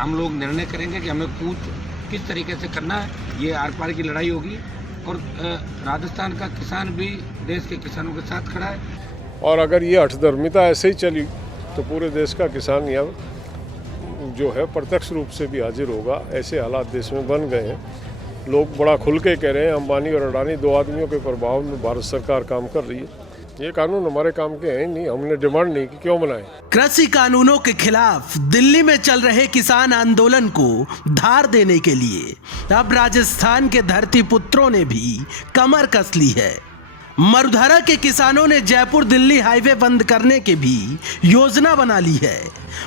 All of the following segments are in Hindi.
हम लोग निर्णय करेंगे कि हमें कूच किस तरीके से करना है। ये आर पार की लड़ाई होगी और राजस्थान का किसान भी देश के किसानों के साथ खड़ा है। और अगर ये हठधर्मिता ऐसे ही चली तो पूरे देश का किसान यहाँ जो है प्रत्यक्ष रूप से भी हाजिर होगा। ऐसे हालात देश में बन गए हैं। लोग बड़ा खुल के कह रहे हैं अंबानी और अडानी दो आदमियों के प्रभाव में भारत सरकार काम कर रही है। ये कानून हमारे काम के हैं नहीं, हमने डिमांड नहीं कि क्यों बनाए। कृषि कानूनों के खिलाफ दिल्ली में चल रहे किसान आंदोलन को धार देने के लिए अब राजस्थान के धरती पुत्रों ने भी कमर कस ली है। मरुधरा के किसानों ने जयपुर दिल्ली हाईवे बंद करने की भी योजना बना ली है।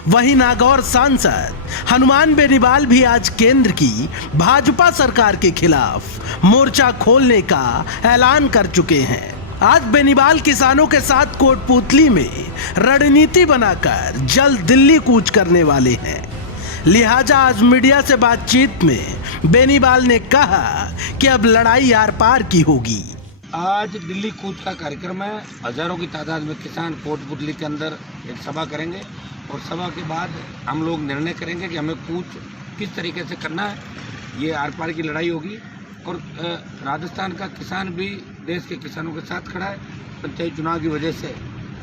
वहीं नागौर सांसद हनुमान बेनीवाल भी आज केंद्र की भाजपा सरकार के खिलाफ मोर्चा खोलने का ऐलान कर चुके हैं। आज बेनीवाल किसानों के साथ कोटपुतली में रणनीति बनाकर जल्द दिल्ली कूच करने वाले हैं। लिहाजा आज मीडिया से बातचीत में बेनीवाल ने कहा कि अब लड़ाई आर पार की होगी। आज दिल्ली कूच का कार्यक्रम है। हजारों की तादाद में किसान कोटपुतली के अंदर एक सभा करेंगे और सभा के बाद हम लोग निर्णय करेंगे कि हमें कूच किस तरीके से करना है। ये आर पार की लड़ाई होगी और राजस्थान का किसान भी देश के किसानों के साथ खड़ा है। पंचायत चुनाव की वजह से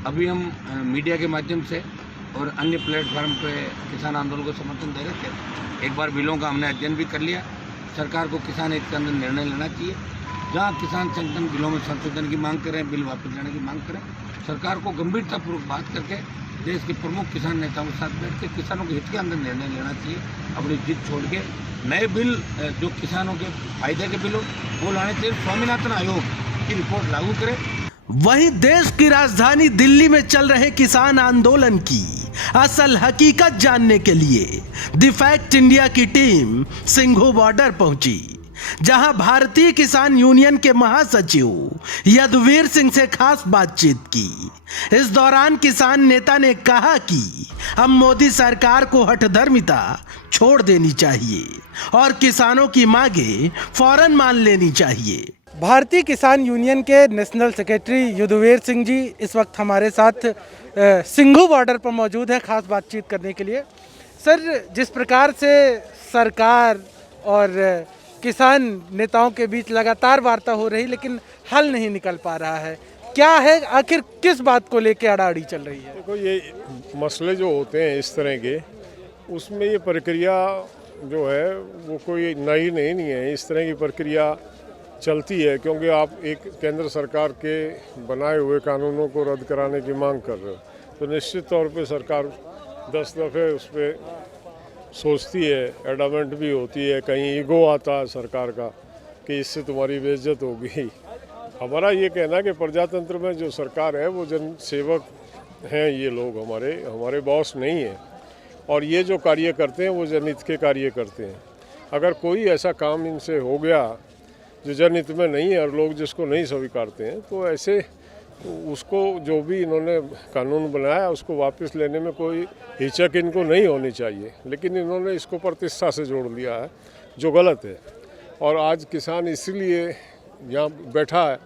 अभी हम मीडिया के माध्यम से और अन्य प्लेटफार्म पे किसान आंदोलन को समर्थन दे रहे थे। एक बार बिलों का हमने अध्ययन भी कर लिया। सरकार को किसान हित के अंदर निर्णय लेना चाहिए। जहाँ किसान संगठन बिलों में संशोधन की मांग करें, बिल वापस लेने की मांग करें, सरकार को गंभीरतापूर्वक बात करके देश के प्रमुख किसान नेताओं के साथ बैठ के किसानों के हित के अंदर निर्णय लेना चाहिए। अपनी जिद छोड़ के नए बिल जो किसानों के फायदे के बिल हो वो लाने चाहिए। स्वामीनाथन आयोग की रिपोर्ट लागू करें। वहीं देश की राजधानी दिल्ली में चल रहे किसान आंदोलन की असल हकीकत जानने के लिए द फैक्ट इंडिया की टीम सिंघू बॉर्डर पहुंची, जहां भारतीय किसान यूनियन के महासचिव यदुवीर सिंह से खास बातचीत की। इस दौरान किसान नेता ने कहा कि अब मोदी सरकार को हठधर्मिता छोड़ देनी चाहिए और किसानों की मांगे फौरन मान लेनी चाहिए। भारतीय किसान यूनियन के नेशनल सेक्रेटरी यदुवीर सिंह जी इस वक्त हमारे साथ सिंघू बॉर्डर पर मौजूद है खास बातचीत करने के लिए। सर, जिस प्रकार से सरकार और किसान नेताओं के बीच लगातार वार्ता हो रही लेकिन हल नहीं निकल पा रहा है, क्या है, आखिर किस बात को लेकर अड़ाअड़ी चल रही है? देखो, ये मसले जो होते हैं इस तरह के, उसमें ये प्रक्रिया जो है वो कोई नई नहीं है। इस तरह की प्रक्रिया चलती है क्योंकि आप एक केंद्र सरकार के बनाए हुए कानूनों को रद्द कराने की मांग कर रहे हो तो निश्चित तौर पे सरकार 10 दफ़े उस पर सोचती है, एडामेंट भी होती है, कहीं ईगो आता है सरकार का कि इससे तुम्हारी बेइज्जत होगी। हमारा ये कहना है कि प्रजातंत्र में जो सरकार है वो जन सेवक हैं, ये लोग हमारे बॉस नहीं हैं और ये जो कार्य करते हैं वो जनहित के कार्य करते हैं। अगर कोई ऐसा काम इनसे हो गया जो जनहित में नहीं है और लोग जिसको नहीं स्वीकारते हैं तो ऐसे उसको जो भी इन्होंने कानून बनाया उसको वापस लेने में कोई हिचक इनको नहीं होनी चाहिए। लेकिन इन्होंने इसको प्रतिष्ठा से जोड़ लिया है जो गलत है। और आज किसान इसीलिए यहाँ बैठा है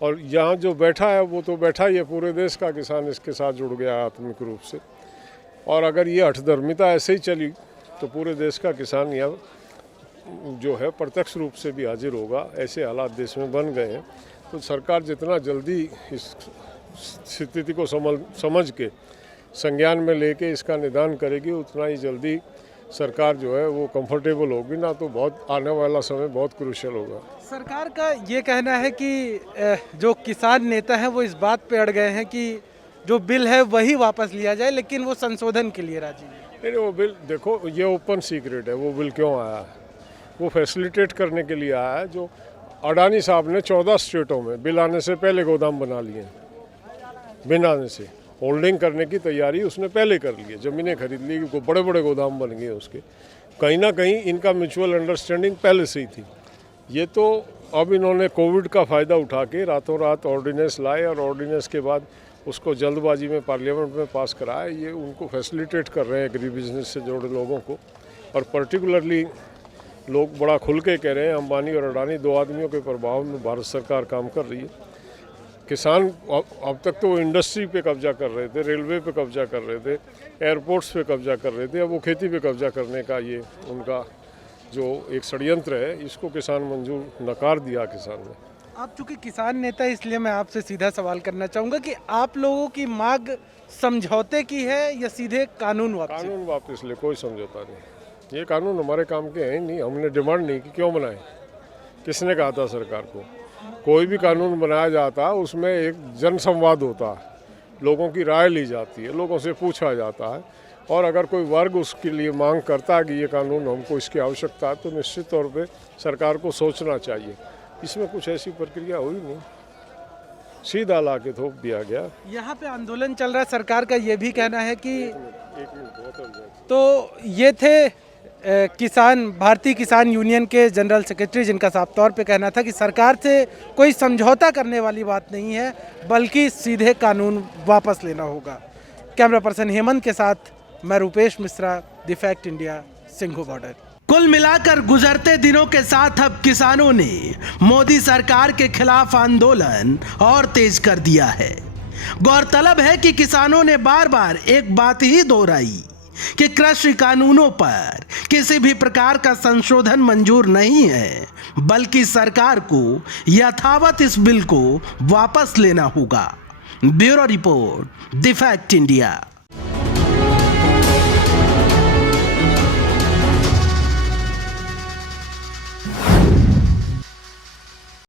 और यहाँ जो बैठा है वो तो बैठा ही है, पूरे देश का किसान इसके साथ जुड़ गया है आत्मिक रूप से। और अगर ये हठधर्मिता ऐसे ही चली तो पूरे देश का किसान यहाँ जो है प्रत्यक्ष रूप से भी हाजिर होगा। ऐसे हालात देश में बन गए हैं तो सरकार जितना जल्दी इस स्थिति को समझ के संज्ञान में लेके इसका निदान करेगी उतना ही जल्दी सरकार जो है वो कंफर्टेबल होगी, ना तो बहुत आने वाला समय बहुत क्रूशियल होगा। सरकार का ये कहना है कि जो किसान नेता हैं वो इस बात पे अड़ गए हैं कि जो बिल है वही वापस लिया जाए, लेकिन वो संशोधन के लिए राजी है। नहीं, वो बिल देखो, ये ओपन सीक्रेट है। वो बिल क्यों आया है? वो फैसिलिटेट करने के लिए आया है। जो अडानी साहब ने 14 स्टेटों में बिल आने से पहले गोदाम बना लिए, बिल आने से होल्डिंग करने की तैयारी उसने पहले कर ली है, ज़मीनें खरीद ली, बड़े बड़े गोदाम बन गए उसके। कहीं ना कहीं इनका म्यूचुअल अंडरस्टैंडिंग पहले से ही थी। ये तो अब इन्होंने कोविड का फ़ायदा उठा के रातों रात ऑर्डिनेंस लाए और ऑर्डिनेंस के बाद उसको जल्दबाजी में पार्लियामेंट में पास कराया। ये उनको फैसिलिटेट कर रहे हैं एग्री बिजनेस से जुड़े लोगों को। और पर्टिकुलरली लोग बड़ा खुल के कह रहे हैं अंबानी और अडानी दो आदमियों के प्रभाव में भारत सरकार काम कर रही है। किसान अब तक तो वो इंडस्ट्री पे कब्जा कर रहे थे, रेलवे पे कब्जा कर रहे थे, एयरपोर्ट्स पे कब्जा कर रहे थे, अब वो खेती पे कब्जा करने का ये उनका जो एक षड्यंत्र है, इसको किसान मंजूर नकार दिया किसान ने। आप चूंकि किसान नेता, इसलिए मैं आपसे सीधा सवाल करना चाहूँगा कि आप लोगों की मांग समझौते की है या सीधे कानून वापसी? कानून वापस ले, कोई समझौता नहीं। ये कानून हमारे काम के हैं नहीं, हमने डिमांड नहीं की, क्यों बनाए? किसने कहा था सरकार को? कोई भी कानून बनाया जाता है उसमें एक जन संवाद होता है, लोगों की राय ली जाती है, लोगों से पूछा जाता है, और अगर कोई वर्ग उसके लिए मांग करता है कि ये कानून हमको इसकी आवश्यकता है, तो निश्चित तौर पे सरकार को सोचना चाहिए। इसमें कुछ ऐसी प्रक्रिया हुई नहीं, सीधा ला के थोप दिया गया। यहाँ पे आंदोलन चल रहा है, सरकार का ये भी कहना है कि तो ये थे भारतीय किसान यूनियन के जनरल सेक्रेटरी, जिनका साफ तौर पे कहना था कि सरकार से कोई समझौता करने वाली बात नहीं है, बल्कि सीधे कानून वापस लेना होगा। कैमरा पर्सन हेमंत के साथ मैं Rupesh Mishra, the fact India, Singhu border. कुल मिलाकर गुजरते दिनों के साथ अब किसानों ने मोदी सरकार के खिलाफ आंदोलन और तेज कर दिया है। गौरतलब है कि किसानों ने बार बार एक बात ही दोहराई कि कृषि कानूनों पर किसी भी प्रकार का संशोधन मंजूर नहीं है, बल्कि सरकार को यथावत इस बिल को वापस लेना होगा। Bureau report, the fact India.